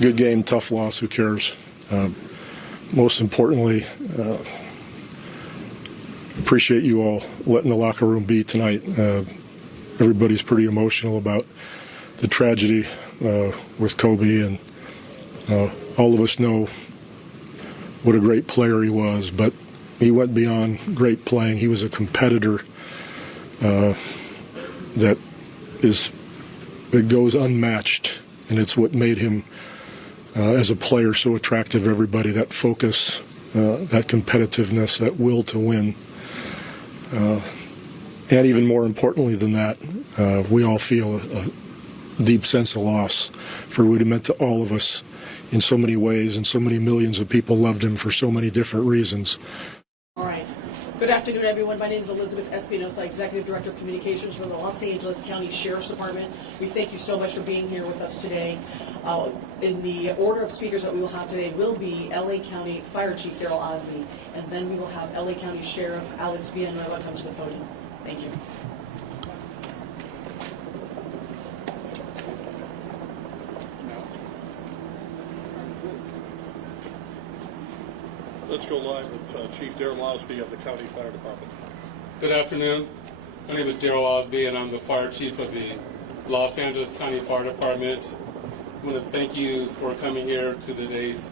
Good game, tough loss, who cares? Most importantly, appreciate you all letting the locker room be tonight. Everybody's pretty emotional about the tragedy with Kobe, and all of us know what a great player he was, but he went beyond great playing. He was a competitor that goes unmatched, and it's what made him as a player so attractive to everybody. That focus, that competitiveness, that will to win, and even more importantly than that, we all feel a deep sense of loss for what he meant to all of us in so many ways, and so many millions of people loved him for so many different reasons. All right. Good afternoon, everyone. My name is Elizabeth Espinosa, Executive Director of Communications for the Los Angeles County Sheriff's Department. We thank you so much for being here with us today. In the order of speakers that we will have today will be LA County Fire Chief Daryl Osby, and then we will have LA County Sheriff Alex Villanueva come to the podium. Thank you. Let's go live with Chief Daryl Osby of the County Fire Department. Good afternoon. My name is Daryl Osby, and I'm the Fire Chief of the Los Angeles County Fire Department. I want to thank you for coming here to today's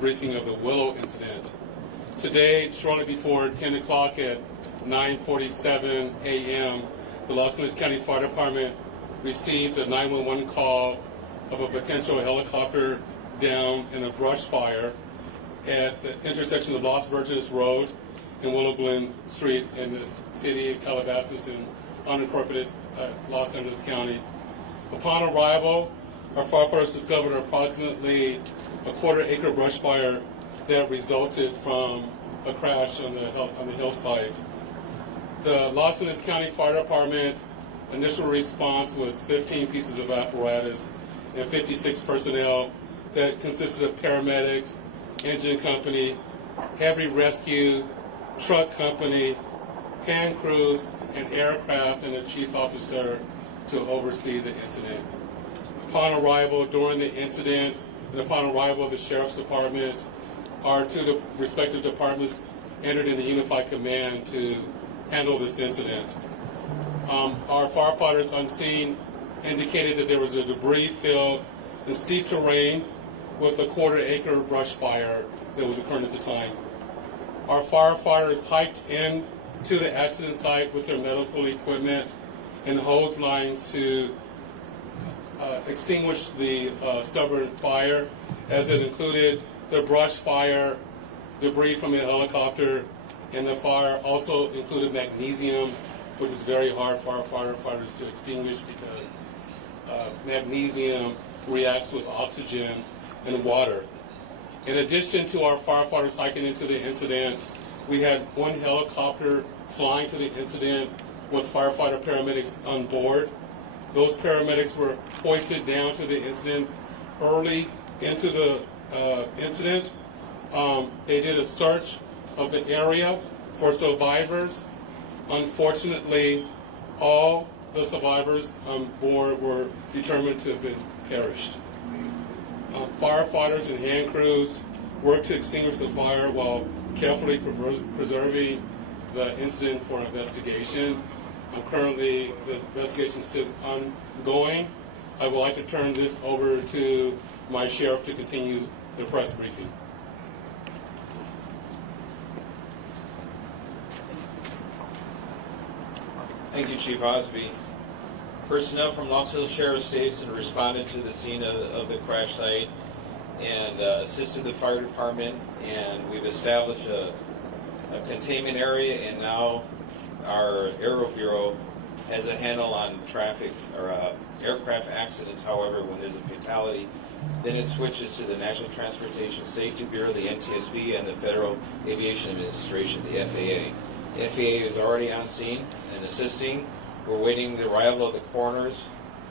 briefing of the Willow incident. Today, shortly before 10 o'clock at 9:47 a.m., the Los Angeles County Fire Department received a 911 call of a potential helicopter down in a brush fire at the intersection of Los Virgenes Road and Willow Glen Street in the city of Calabasas in unincorporated Los Angeles County. Upon arrival, our firefighters discovered approximately a quarter-acre brush fire that resulted from a crash on the hillside. The Los Angeles County Fire Department initial response was 15 pieces of apparatus and 56 personnel that consisted of paramedics, engine company, heavy rescue, truck company, hand crews, and aircraft, and a chief officer to oversee the incident. Upon arrival during the incident, and upon arrival of the Sheriff's Department, our two respective departments entered into unified command to handle this incident. Our firefighters on scene indicated that there was a debris field in steep terrain with a quarter-acre brush fire that was occurring at the time. Our firefighters hiked in to the accident site with their medical equipment and hose lines to extinguish the stubborn fire, as it included the brush fire, debris from a helicopter, and the fire also included magnesium, which is very hard for our firefighters to extinguish because magnesium reacts with oxygen and water. In addition to our firefighters hiking into the incident, we had one helicopter flying to the incident with firefighter paramedics on board. Those paramedics were hoisted down to the incident early into the incident. They did a search of the area for survivors. Unfortunately, all the survivors on board were determined to have been perished. Firefighters and hand crews worked to extinguish the fire while carefully preserving the incident for investigation. Currently, this investigation is still ongoing. I would like to turn this over to my sheriff to continue the press briefing. Thank you, Chief Osby. Personnel from Los Angeles Sheriff's Station responded to the scene of the crash site and assisted the fire department, and we've established a containment area, and now our Aero Bureau has a handle on traffic or aircraft accidents. However, when there's a fatality, then it switches to the National Transportation Safety Bureau, the NTSB, and the Federal Aviation Administration, the FAA. The FAA is already on scene and assisting. We're waiting the arrival of the coroner's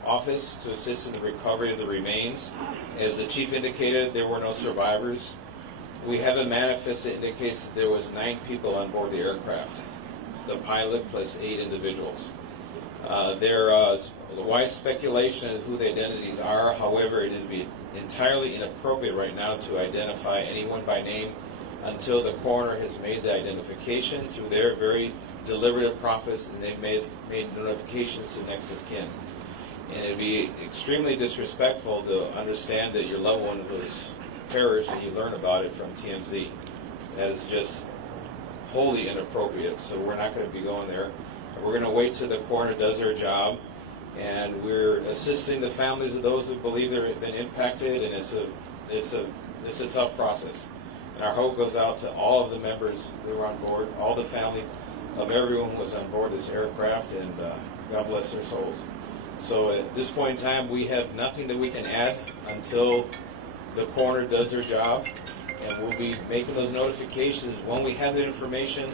office to assist in the recovery of the remains. As the chief indicated, there were no survivors. We have a manifest that indicates that there was 9 people on board the aircraft, the pilot plus 8 individuals. There's wide speculation of who the identities are. However, it would be entirely inappropriate right now to identify anyone by name until the coroner has made the identification through their very deliberative process, and they've made notifications to next of kin. And it'd be extremely disrespectful to understand that your loved one was perished and you learn about it from TMZ. That is just wholly inappropriate. So we're not going to be going there. We're going to wait till the coroner does their job, and we're assisting the families of those who believe they've been impacted, and it's a tough process. And our hope goes out to all of the members who were on board, all the family of everyone who was on board this aircraft, and God bless their souls. So at this point in time, we have nothing that we can add until the coroner does their job, and we'll be making those notifications when we have the information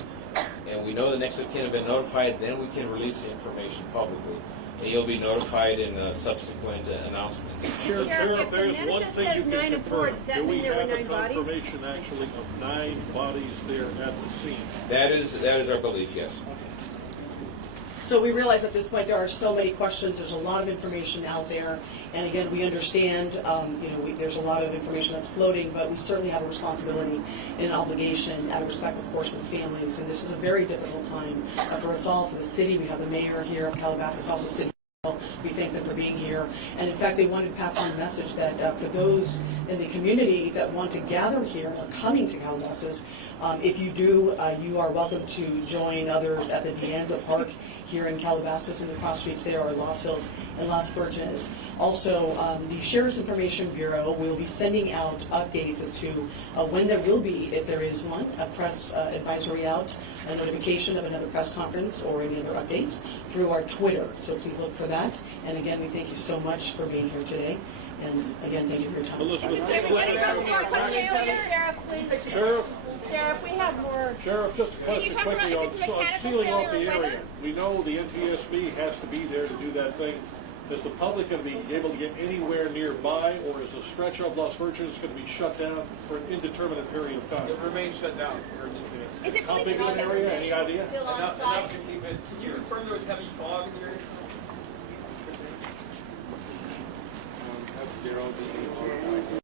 and we know the next of kin have been notified. Then we can release the information publicly, and you'll be notified in subsequent announcements. Sheriff, Sheriff, there's if the one manifest thing you says can 9 and 4, confirm. does that Do we mean there were have a 9 bodies? confirmation actually of 9 bodies there at the scene? That is our belief, yes. So we realize at this point there are so many questions. There's a lot of information out there, and again, we understand. There's a lot of information that's floating, but we certainly have a responsibility and an obligation, out of respect, of course, for the families. And this is a very difficult time for us all, for the city. We have the mayor here of Calabasas, also city. We thank them for being here. And in fact, they wanted to pass on a message that for those in the community that want to gather here and are coming to Calabasas, if you do, you are welcome to join others at the Dianza Park here in Calabasas, and the cross streets there are Los Hills and Las Virgenes. Also, the Sheriff's Information Bureau will be sending out updates as to when there will be, if there is one, a press advisory out, a notification of another press conference or any other updates through our Twitter. So please look for that. And again, we thank you so much for being here today. And again, thank you for your time. Elizabeth, Can we get a couple more questions here? Sheriff, please. Sheriff, Sheriff, we have more. Sheriff, just a Can question you talk about quickly if on it's mechanical sealing off the failure or area. weather? We know the NTSB has to be there to do that thing. Is the public going to be able to get anywhere nearby, or is a stretch of Las Virgenes going to be shut down for an indeterminate period of time? It remains shut down. Is it How really big of an true that area? we're Any idea? still on Enough site? to keep it. Can you confirm there was heavy fog in the area? That's Daryl being